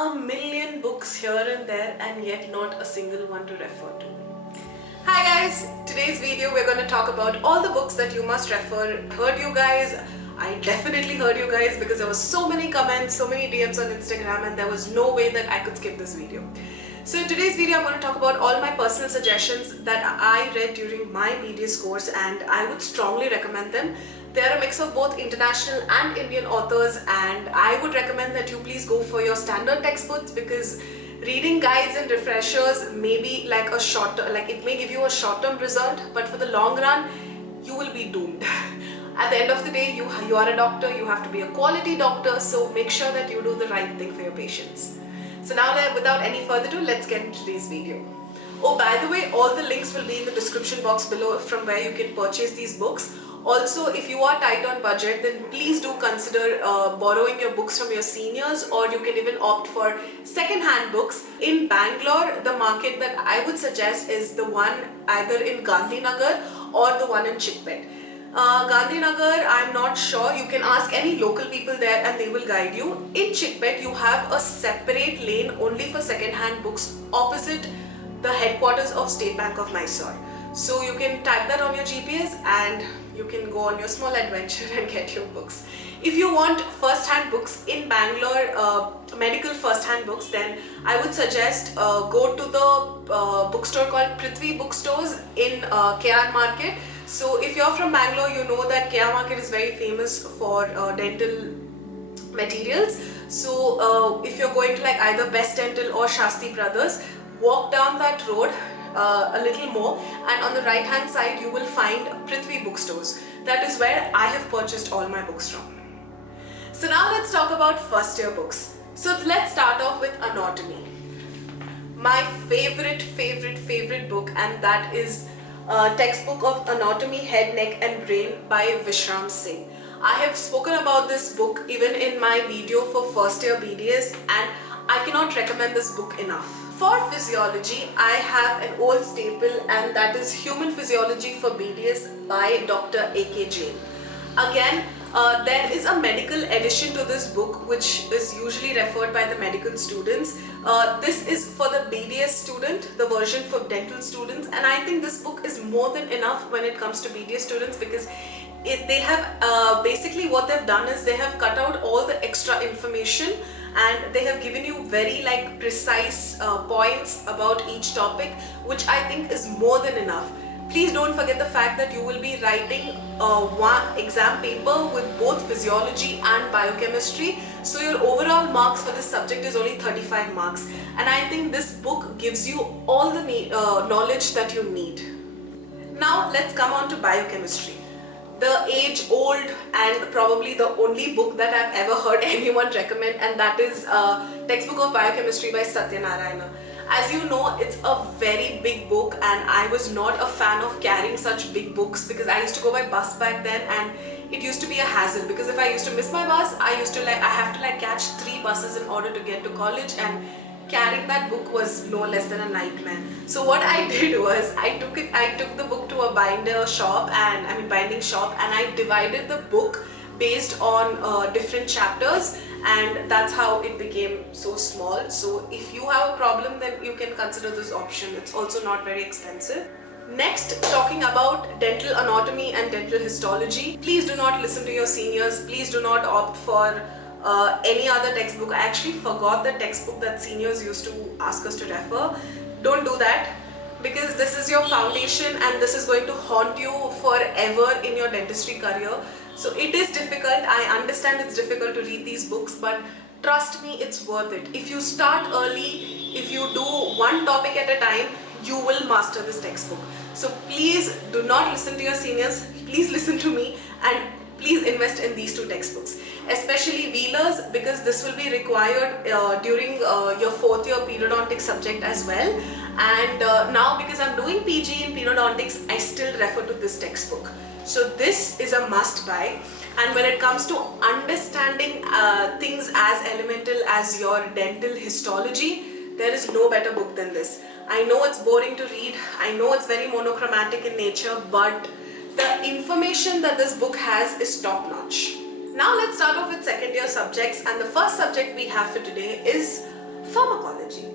a million books here and there and yet not a single one to refer to. Hi guys, today's video we're going to talk about all the books that you must refer. Heard you guys, I definitely heard you guys because there were so many comments, so many DMs on Instagram, and there was no way that I could skip this video. So in today's video I'm going to talk about all my personal suggestions that I read during my BDS course, and I would strongly recommend them. They're a mix of both international and Indian authors, and I would recommend that you please go for your standard textbooks because reading guides and refreshers may be like it may give you a short-term result, but for the long run you will be doomed. At the end of the day, you are a doctor, you have to be a quality doctor, so make sure that you do the right thing for your patients. So now, without any further ado, let's get into today's video. Oh, by the way, all the links will be in the description box below from where you can purchase these books. Also, if you are tight on budget, then please do consider borrowing your books from your seniors, or you can even opt for second-hand books. In Bangalore, the market that I would suggest is the one either in Gandhinagar or the one in Chickpet. Gandhinagar, I'm not sure. You can ask any local people there and they will guide you. In Chickpet, you have a separate lane only for second-hand books opposite the headquarters of State Bank of Mysore. So you can type that on your GPS and you can go on your small adventure and get your books. If you want first-hand books in Bangalore, medical first-hand books, then I would suggest go to the bookstore called Prithvi Bookstores in KR Market. So if you're from Bangalore, you know that KR Market is very famous for dental materials. So if you're going to like either Best Dental or Shasti Brothers, walk down that road a little more, and on the right hand side you will find Prithvi Bookstores. That is where I have purchased all my books from. So now let's talk about first year books. So let's start off with anatomy. My favorite book, and that is a textbook of Anatomy, Head, Neck and Brain by Vishram Singh. I have spoken about this book even in my video for first year BDS, and I cannot recommend this book enough. For physiology, I have an old staple, and that is Human Physiology for BDS by Dr. A.K. Jain. Again, there is a medical edition to this book which is usually referred by the medical students. This is for the BDS student, the version for dental students, and I think this book is more than enough when it comes to BDS students because they have basically what they've done is they have cut out all the extra information and they have given you very precise points about each topic, which I think is more than enough. Please don't forget the fact that you will be writing one exam paper with both physiology and biochemistry. So your overall marks for this subject is only 35 marks. And I think this book gives you all the knowledge that you need. Now let's come on to biochemistry. The age-old and probably the only book that I've ever heard anyone recommend, and that is Textbook of Biochemistry by Satyanarayana. As you know, it's a very big book, and I was not a fan of carrying such big books because I used to go by bus back then, and it used to be a hassle because if I used to miss my bus, I have to catch 3 buses in order to get to college, and carrying that book was no less than a nightmare. So what I did was I took the book to a binding shop, and I divided the book based on different chapters, and that's how it became so small. So if you have a problem, then you can consider this option. It's also not very expensive. Next, talking about dental anatomy and dental histology, please do not listen to your seniors. Please do not opt for any other textbook. I actually forgot the textbook that seniors used to ask us to refer. Don't do that because this is your foundation and this is going to haunt you forever in your dentistry career. So it is difficult. I understand it's difficult to read these books, but trust me, it's worth it. If you start early, if you do one topic at a time, you will master this textbook. So please do not listen to your seniors. Please listen to me and please invest in these 2 textbooks, especially Wheeler's, because this will be required during your 4th year periodontics subject as well. And now because I'm doing PG in periodontics, I still refer to this textbook. So this is a must buy. And when it comes to understanding things as elemental as your dental histology, there is no better book than this. I know it's boring to read, I know it's very monochromatic in nature, but the information that this book has is top-notch. Now let's start off with second year subjects, and the first subject we have for today is Pharmacology.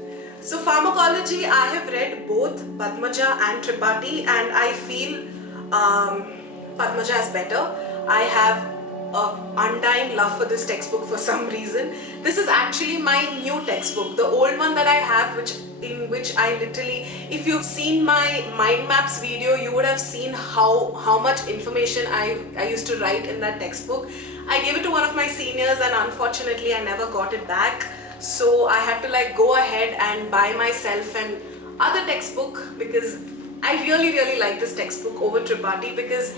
So pharmacology, I have read both Padmaja and Tripathi, and I feel Padmaja is better. I have an undying love for this textbook for some reason. This is actually my new textbook. The old one that I have, in which I literally, if you've seen my mind maps video, you would have seen how much information I used to write in that textbook. I gave it to one of my seniors, and unfortunately I never got it back. So I had to like go ahead and buy myself an other textbook, because I really like this textbook over Tripathi, because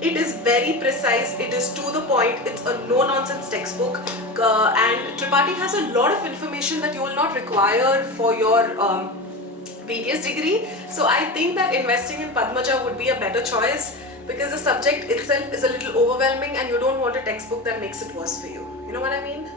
it is very precise, it is to the point, it's a no-nonsense textbook, and Tripathi has a lot of information that you will not require for your BDS degree. So I think that investing in Padmaja would be a better choice, because the subject itself is a little overwhelming and you don't want a textbook that makes it worse for you. You know what I mean?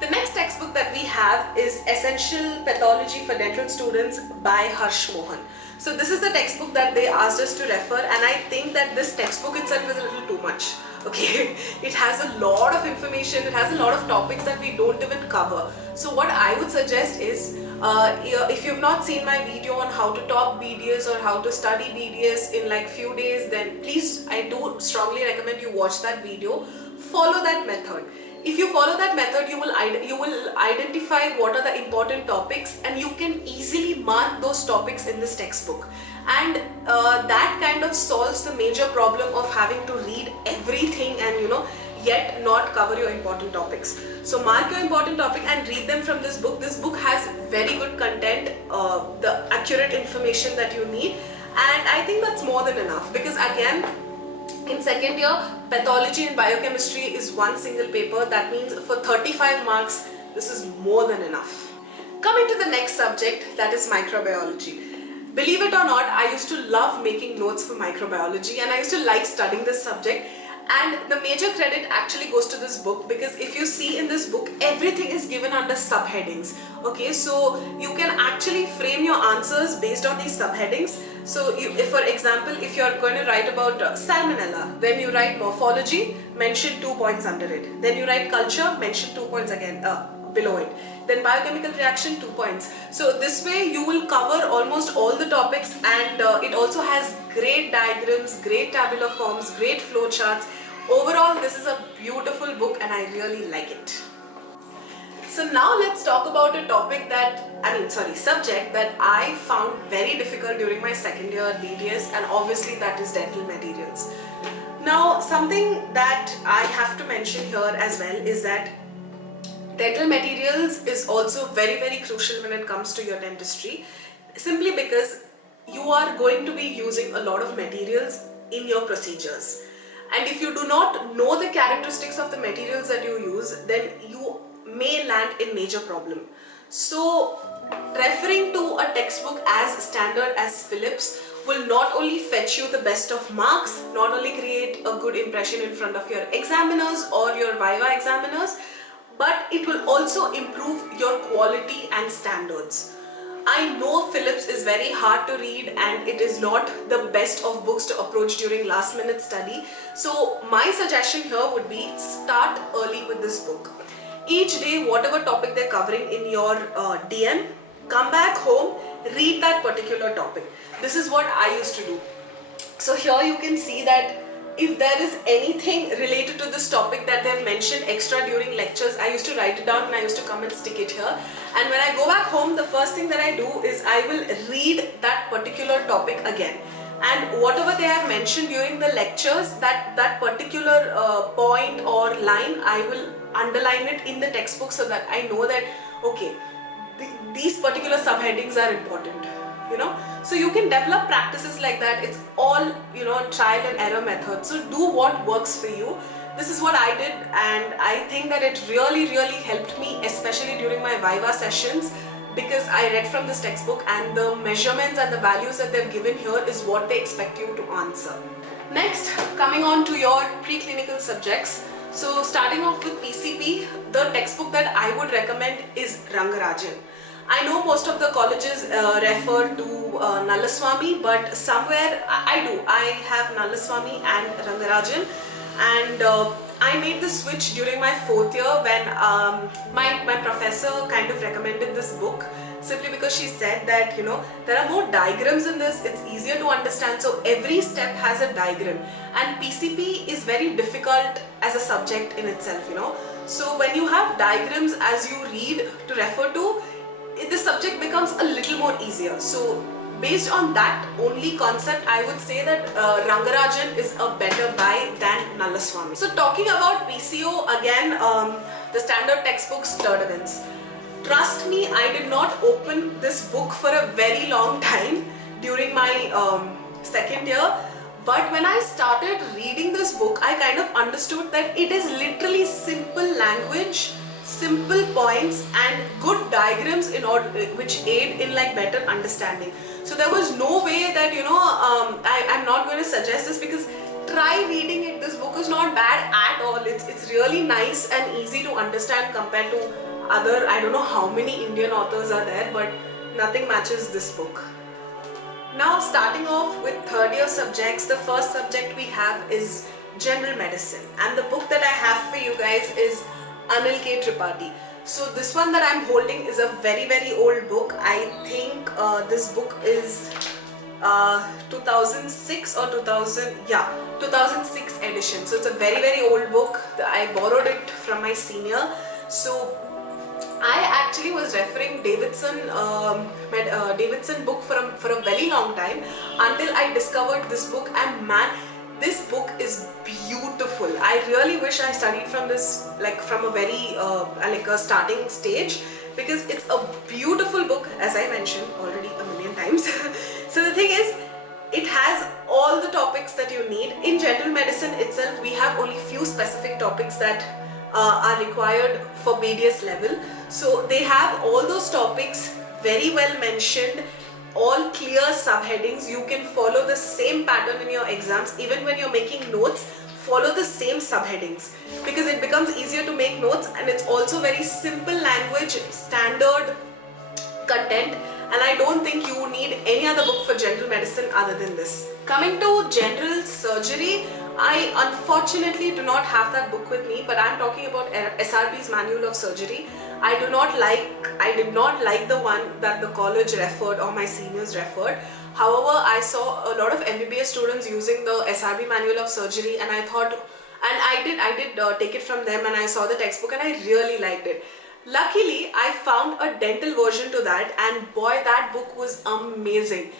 The next textbook that we have is Essential Pathology for Dental Students by Harsh Mohan. So this is the textbook that they asked us to refer, and I think that this textbook itself is a little too much. Okay, it has a lot of information, it has a lot of topics that we don't even cover. So what I would suggest is, if you've not seen my video on how to talk BDS or how to study BDS in like few days, then please, I do strongly recommend you watch that video. Follow that method. If you follow that method, you will identify what are the important topics, and you can easily mark those topics in this textbook. And that kind of solves the major problem of having to read everything and yet not cover your important topics. So mark your important topic and read them from this book. This book has very good content, the accurate information that you need, and I think that's more than enough, because again, in second year, pathology and biochemistry is one single paper. That means for 35 marks, this is more than enough. Coming to the next subject, that is microbiology. Believe it or not, I used to love making notes for microbiology, and I used to like studying this subject. And the major credit actually goes to this book, because if you see in this book, everything is given under subheadings. Okay, so you can actually frame your answers based on these subheadings. So if for example, if you are going to write about salmonella, then you write morphology, mention 2 points under it. Then you write culture, mention 2 points again below it. Then biochemical reaction, 2 points. So this way you will cover almost all the topics, and it also has great diagrams, great tabular forms, great flow charts. Overall, this is a beautiful book and I really like it. So now let's talk about a subject that I found very difficult during my second year BDS, and obviously that is dental materials. Now, something that I have to mention here as well is that dental materials is also very crucial when it comes to your dentistry, simply because you are going to be using a lot of materials in your procedures. And if you do not know the characteristics of the materials that you use, then you may land in major problem. So referring to a textbook as standard as Phillips will not only fetch you the best of marks, not only create a good impression in front of your examiners or your Viva examiners, but it will also improve your quality and standards. I know Phillips is very hard to read and it is not the best of books to approach during last minute study. So my suggestion here would be start early with this book. Each day, whatever topic they're covering in your DM, come back home, read that particular topic. This is what I used to do. So here you can see that if there is anything related to this topic that they've mentioned extra during lectures, I used to write it down and I used to come and stick it here. And when I go back home, the first thing that I do is I will read that particular topic again. And whatever they have mentioned during the lectures, that particular point or line, I will underline it in the textbook so that I know that, okay, these particular subheadings are important. So you can develop practices like that. It's all trial and error method. So do what works for you. This is what I did, and I think that it really helped me, especially during my Viva sessions, because I read from this textbook and the measurements and the values that they've given here is what they expect you to answer. Next, coming on to your preclinical subjects. So starting off with PCP, the textbook that I would recommend is Rangarajan. I know most of the colleges refer to Nalaswamy, but somewhere I do. I have Nalaswamy and Rangarajan, and I made the switch during my 4th year when my professor kind of recommended this book, simply because she said that, you know, there are more diagrams in this, it's easier to understand, so every step has a diagram, and PCP is very difficult as a subject in itself, you know. So when you have diagrams as you read to refer to, the subject becomes a little more easier. So based on that only concept, I would say that Rangarajan is a better buy than Nallaswamy. So talking about PCO again, the standard textbooks Sturdivant's. Trust me, I did not open this book for a very long time during my 2nd year. But when I started reading this book, I kind of understood that it is literally simple language, simple points and good diagrams in order which aid in like better understanding. So there was no way that, you know, I'm not going to suggest this, because try reading it. This book is not bad at all. It's really nice and easy to understand compared to other, I don't know how many Indian authors are there, but nothing matches this book. Now starting off with 3rd year subjects, the first subject we have is General Medicine, and the book that I have for you guys is Anil K. Tripathi. So this one that I'm holding is a very old book. I think this book is 2006 or 2006 edition. So it's a very old book. I borrowed it from my senior. So I actually was referring Davidson book for a very long time until I discovered this book, and man, this book is beautiful. I really wish I studied from this like from a very like a starting stage, because it's a beautiful book, as I mentioned already a million times. So the thing is, it has all the topics that you need. In general medicine itself, we have only few specific topics that are required for BDS level. So they have all those topics very well mentioned, all clear subheadings. You can follow the same pattern in your exams. Even when you're making notes, follow the same subheadings, because it becomes easier to make notes, and it's also very simple language, standard content, and I don't think you need any other book for general medicine other than this. Coming to general surgery, I unfortunately do not have that book with me, but I'm talking about SRB's Manual of Surgery. I did not like the one that the college referred or my seniors referred. However, I saw a lot of MBBS students using the SRB Manual of Surgery, and I thought, and I did take it from them, and I saw the textbook and I really liked it. Luckily, I found a dental version to that, and boy, that book was amazing.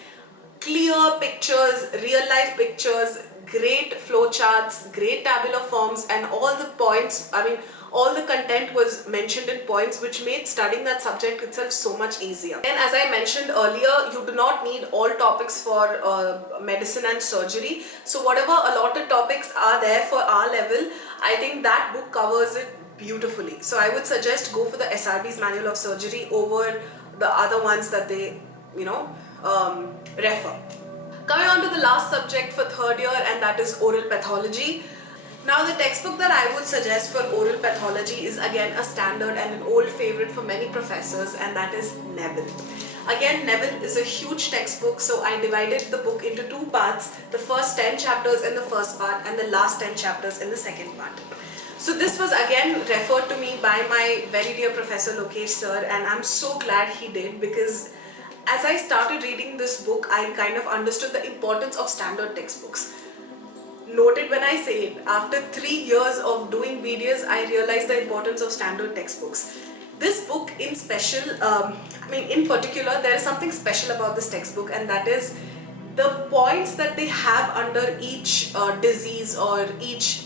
Clear pictures, real life pictures, great flowcharts, great tabular forms, and all the points, I mean, all the content was mentioned in points, which made studying that subject itself so much easier. And as I mentioned earlier, you do not need all topics for medicine and surgery. So whatever allotted topics are there for our level, I think that book covers it beautifully. So I would suggest go for the SRB's Manual of Surgery over the other ones that they, you know, refer. Coming on to the last subject for 3rd year, and that is oral pathology. Now the textbook that I would suggest for oral pathology is again a standard and an old favorite for many professors, and that is Neville. Again, Neville is a huge textbook, so I divided the book into 2 parts, the first 10 chapters in the first part and the last 10 chapters in the second part. So this was again referred to me by my very dear Professor Lokesh sir, and I'm so glad he did, because as I started reading this book, I kind of understood the importance of standard textbooks. Noted when I say it, after 3 years of doing BDS, I realized the importance of standard textbooks. This book in special, in particular, there is something special about this textbook, and that is the points that they have under each disease or each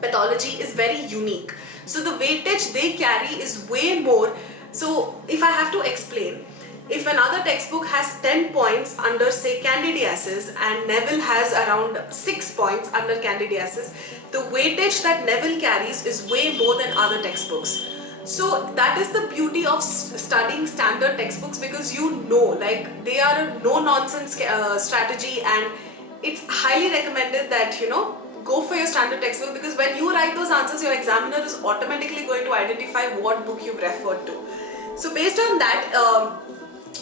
pathology is very unique. So the weightage they carry is way more. So if I have to explain, if another textbook has 10 points under, say, candidiasis, and Neville has around 6 points under candidiasis, the weightage that Neville carries is way more than other textbooks. So that is the beauty of studying standard textbooks, because you know, like, they are a no-nonsense strategy, and it's highly recommended that, you know, go for your standard textbook, because when you write those answers, your examiner is automatically going to identify what book you've referred to. So based on that,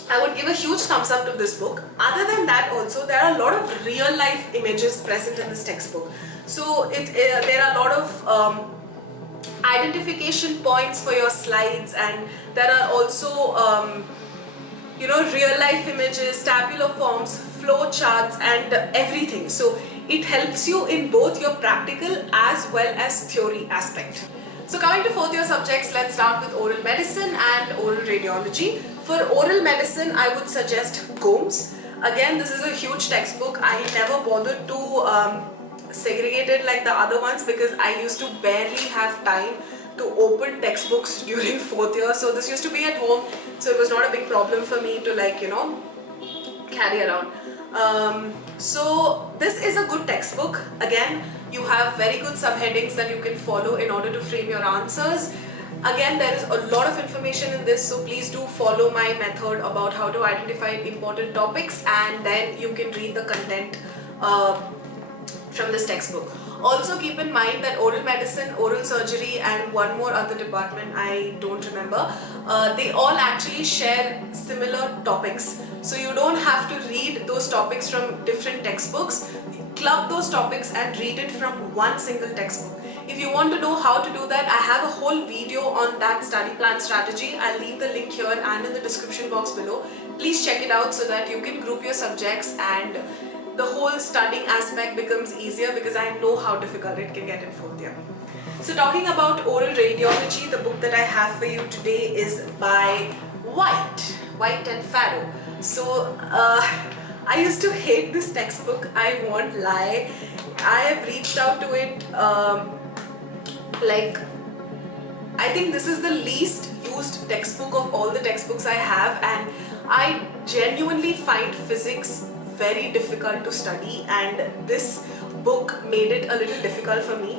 I would give a huge thumbs up to this book. Other than that also, there are a lot of real life images present in this textbook. So there are a lot of identification points for your slides, and there are also real life images, tabular forms, flow charts, and everything. So it helps you in both your practical as well as theory aspect. So coming to fourth year subjects, let's start with oral medicine and oral radiology. For oral medicine, I would suggest Gomes. Again, this is a huge textbook. I never bothered to segregate it like the other ones because I used to barely have time to open textbooks during fourth year. So this used to be at home, so it was not a big problem for me to carry around. So this is a good textbook. Again, you have very good subheadings that you can follow in order to frame your answers. Again, there is a lot of information in this, so please do follow my method about how to identify important topics, and then you can read the content from this textbook. Also keep in mind that oral medicine, oral surgery, and one more other department, I don't remember, they all actually share similar topics. So you don't have to read those topics from different textbooks. Club those topics and read it from one single textbook. If you want to know how to do that, I have a whole video on that study plan strategy. I'll leave the link here and in the description box below. Please check it out so that you can group your subjects and the whole studying aspect becomes easier, because I know how difficult it can get in fourth year. So talking about oral radiology, the book that I have for you today is by White and Farrow. So I used to hate this textbook, I won't lie. I have reached out to it, I think this is the least used textbook of all the textbooks I have, and I genuinely find physics very difficult to study, and this book made it a little difficult for me.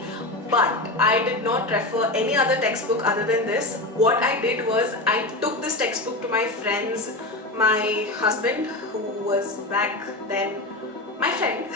But I did not refer any other textbook other than this. What I did was I took this textbook to my friends, my husband, who was back then my friend,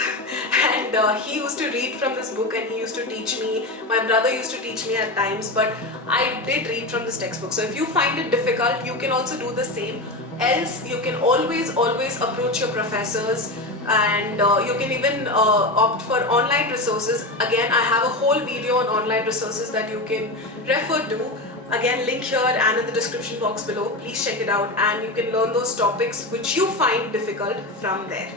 and he used to read from this book and he used to teach me. My brother used to teach me at times, but I did read from this textbook. So if you find it difficult, you can also do the same. Else you can always approach your professors, and you can even opt for online resources. Again, I have a whole video on online resources that you can refer to. Again, link here and in the description box below. Please check it out, and you can learn those topics which you find difficult from there.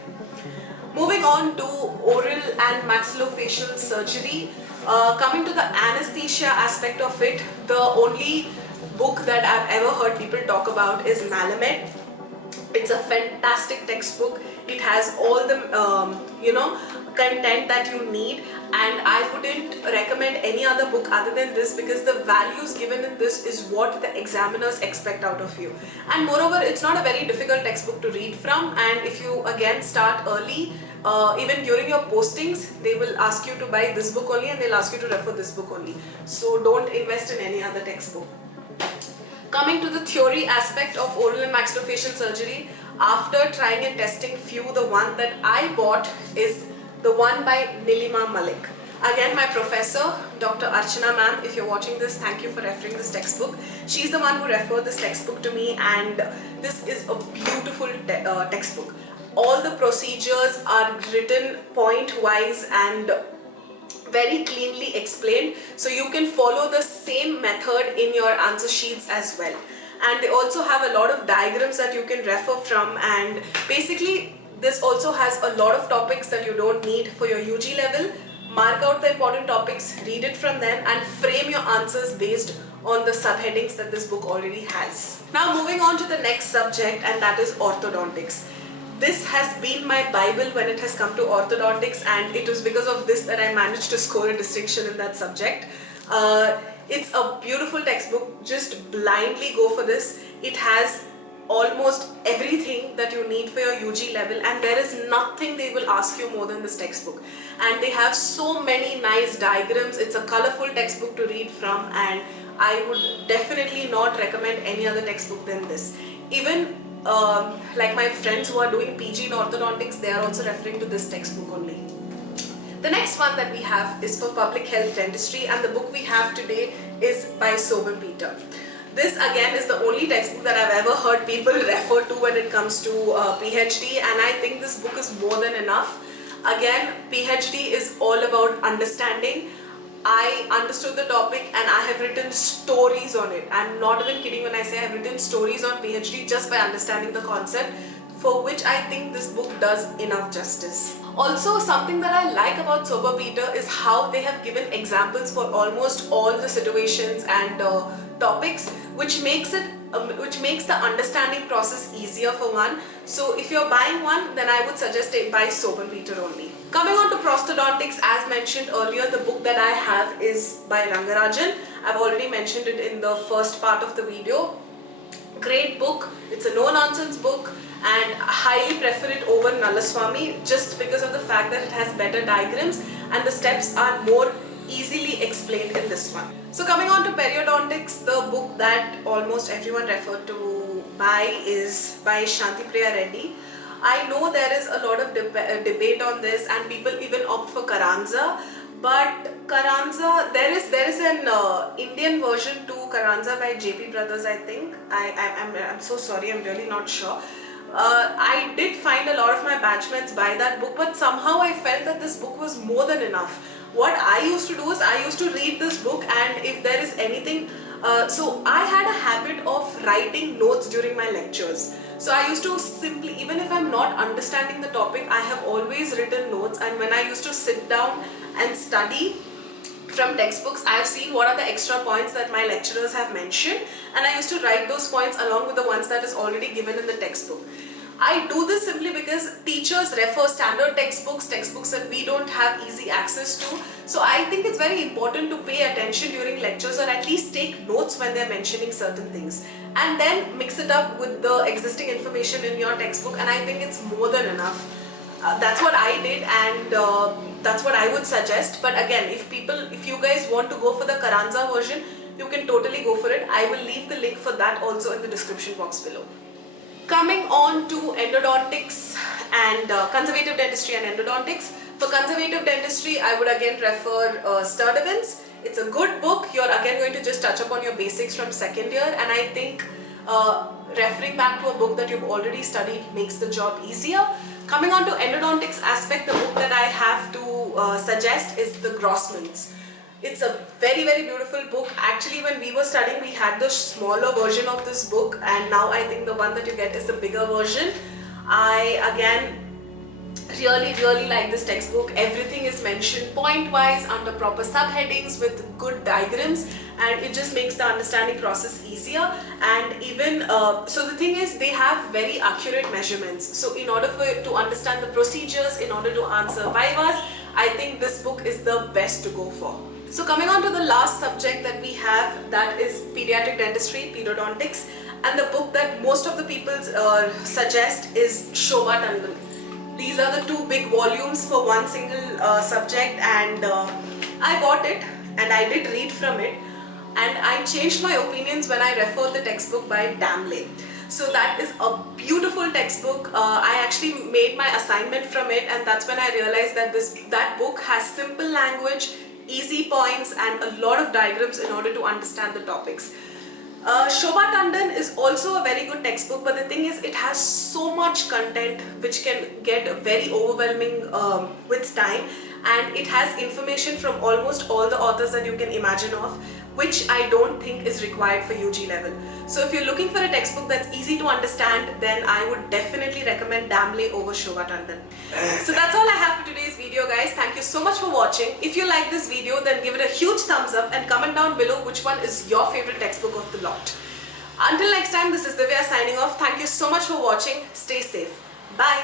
Moving on to oral and maxillofacial surgery. Coming to the anesthesia aspect of it, the only book that I've ever heard people talk about is Malamed. It's a fantastic textbook. It has all the content that you need, and I wouldn't recommend any other book other than this, because the values given in this is what the examiners expect out of you. And moreover, it's not a very difficult textbook to read from, and if you again start early, even during your postings, they will ask you to buy this book only, and they'll ask you to refer this book only. So don't invest in any other textbook. Coming to the theory aspect of oral and maxillofacial surgery, after trying and testing few, the one that I bought is the one by Nilima Malik. Again, my professor, Dr. Archana ma'am, if you're watching this, thank you for referring this textbook. She's the one who referred this textbook to me, and this is a beautiful textbook. All the procedures are written point-wise and very cleanly explained, so you can follow the same method in your answer sheets as well. And they also have a lot of diagrams that you can refer from, and basically this also has a lot of topics that you don't need for your UG level. Mark out the important topics, read it from them, and frame your answers based on the subheadings that this book already has. Now moving on to the next subject, and that is orthodontics. This has been my Bible when it has come to orthodontics, and it was because of this that I managed to score a distinction in that subject. It's a beautiful textbook. Just blindly go for this. It has almost everything that you need for your UG level, and there is nothing they will ask you more than this textbook. And they have so many nice diagrams. It's a colorful textbook to read from, and I would definitely not recommend any other textbook than this. Even like my friends who are doing PG in orthodontics, they are also referring to this textbook only. The next one that we have is for public health dentistry, and the book we have today is by Sobhan Peter. This again is the only textbook that I've ever heard people refer to when it comes to PhD, and I think this book is more than enough. Again, PhD is all about understanding. I understood the topic and I have written stories on it. I'm not even kidding when I say I've written stories on PhD just by understanding the concept, for which I think this book does enough justice. Also, something that I like about Sober Peter is how they have given examples for almost all the situations and topics, which makes the understanding process easier for one. So if you're buying one, then I would suggest buy Sober Peter only. Coming on to prosthodontics, as mentioned earlier, the book that I have is by Rangarajan. I've already mentioned it in the first part of the video. Great book. It's a no-nonsense book, and I highly prefer it over Nalaswamy just because of the fact that it has better diagrams and the steps are more easily explained in this one. So coming on to periodontics, the book that almost everyone referred to buy is by Shantipriya Reddy. I know there is a lot of debate on this and people even opt for Carranza, but Carranza, there is an Indian version to Carranza by JP Brothers, I think. I'm so sorry, I'm really not sure. I did find a lot of my batchmates buy that book, but somehow I felt that this book was more than enough. What I used to do is I used to read this book, and if there is anything, so I had a habit of writing notes during my lectures. So I used to simply, even if I'm not understanding the topic, I have always written notes, and when I used to sit down and study from textbooks, I have seen what are the extra points that my lecturers have mentioned, and I used to write those points along with the ones that is already given in the textbook. I do this simply because teachers refer standard textbooks that we don't have easy access to. So I think it's very important to pay attention during lectures, or at least take notes when they're mentioning certain things, and then mix it up with the existing information in your textbook, and I think it's more than enough. That's what I did, and that's what I would suggest. But again, if you guys want to go for the Carranza version, you can totally go for it. I will leave the link for that also in the description box below. Coming on to endodontics and conservative dentistry and endodontics. For conservative dentistry, I would again refer Sturdivant's. It's a good book. You're again going to just touch upon your basics from second year, and I think referring back to a book that you've already studied makes the job easier. Coming on to endodontics aspect, the book that I have to suggest is the Grossman's. It's a very, very beautiful book. Actually, when we were studying, we had the smaller version of this book, and now I think the one that you get is the bigger version. I again really like this textbook. Everything is mentioned point-wise under proper subheadings with good diagrams, and it just makes the understanding process easier. And even so, the thing is, they have very accurate measurements. So in order to understand the procedures, in order to answer vivas, I think this book is the best to go for. So coming on to the last subject that we have, that is pediatric dentistry, pedodontics, and the book that most of the people suggest is Shobha Tandon. These are the two big volumes for one single subject, and I bought it and I did read from it, and I changed my opinions when I referred the textbook by Damley. So that is a beautiful textbook. I actually made my assignment from it, and that's when I realized that that book has simple language, easy points, and a lot of diagrams in order to understand the topics. Shobha Tandon is also a very good textbook, but the thing is, it has so much content which can get very overwhelming with time, and it has information from almost all the authors that you can imagine of, which I don't think is required for UG level. So if you're looking for a textbook that's easy to understand, then I would definitely recommend Damley over Shobha Tandon. So that's all I have for today's video, guys. Thank you so much for watching. If you like this video, then give it a huge thumbs up and comment down below which one is your favorite textbook of the lot. Until next time, this is Divya signing off. Thank you so much for watching. Stay safe. Bye.